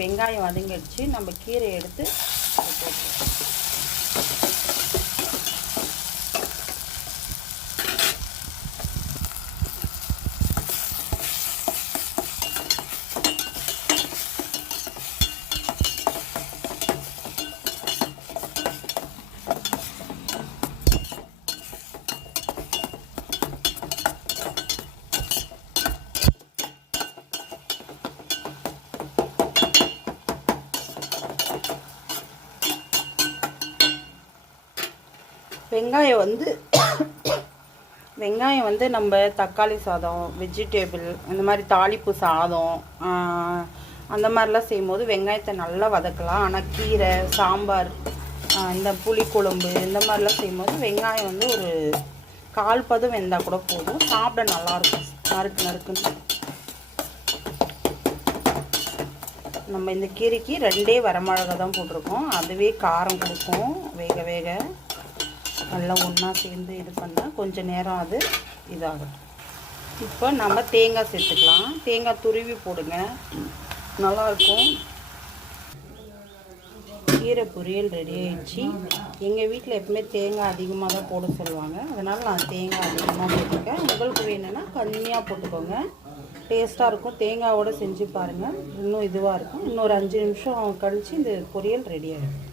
வெங்காயம் வதங்கிடுச்சு. நம்ம கீரை எடுத்து போட்டுக்கலாம். வெங்காயம் வந்து நம்ம தக்காளி சாதம், வெஜிடேபிள், இந்த மாதிரி தாளிப்பு சாதம் அந்த மாதிரிலாம் செய்யும்போது வெங்காயத்தை நல்லா வதக்கலாம். ஆனால் கீரை, சாம்பார், இந்த புளிக்குழம்பு இந்த மாதிரிலாம் செய்யும்போது வெங்காயம் வந்து ஒரு 1/4 பதம் வெந்தால் கூட போதும். சாப்பிட நல்லாயிருக்கும். நறுக்குன்னு நம்ம இந்த கீரைக்கு 2 வரமிளகா தான் போட்டிருக்கோம். அதுவே காரம் கொடுக்கும். வேக நல்லா ஒன்றா சேர்ந்து இது பண்ணால் கொஞ்சம் நேரம் அது இதாகும். இப்போ நம்ம தேங்காய் சேர்த்துக்கலாம். தேங்காய் துருவி போடுங்க, நல்லாயிருக்கும். கீரை பொரியல் ரெடி ஆகிடுச்சு. எங்கள் வீட்டில் எப்பவுமே தேங்காய் அதிகமாக தான் போட சொல்லுவாங்க. அதனால் நான் தேங்காய் அதிகமாக போட்டிருக்கேன். உங்களுக்கு வேணும்னா கம்மியாக போட்டுக்கோங்க. டேஸ்ட்டாக இருக்கும். தேங்காயோடு செஞ்சு பாருங்கள், இன்னும் இதுவாக இருக்கும். இன்னொரு 5 நிமிஷம் கழித்து இந்த பொரியல் ரெடி ஆகிடும்.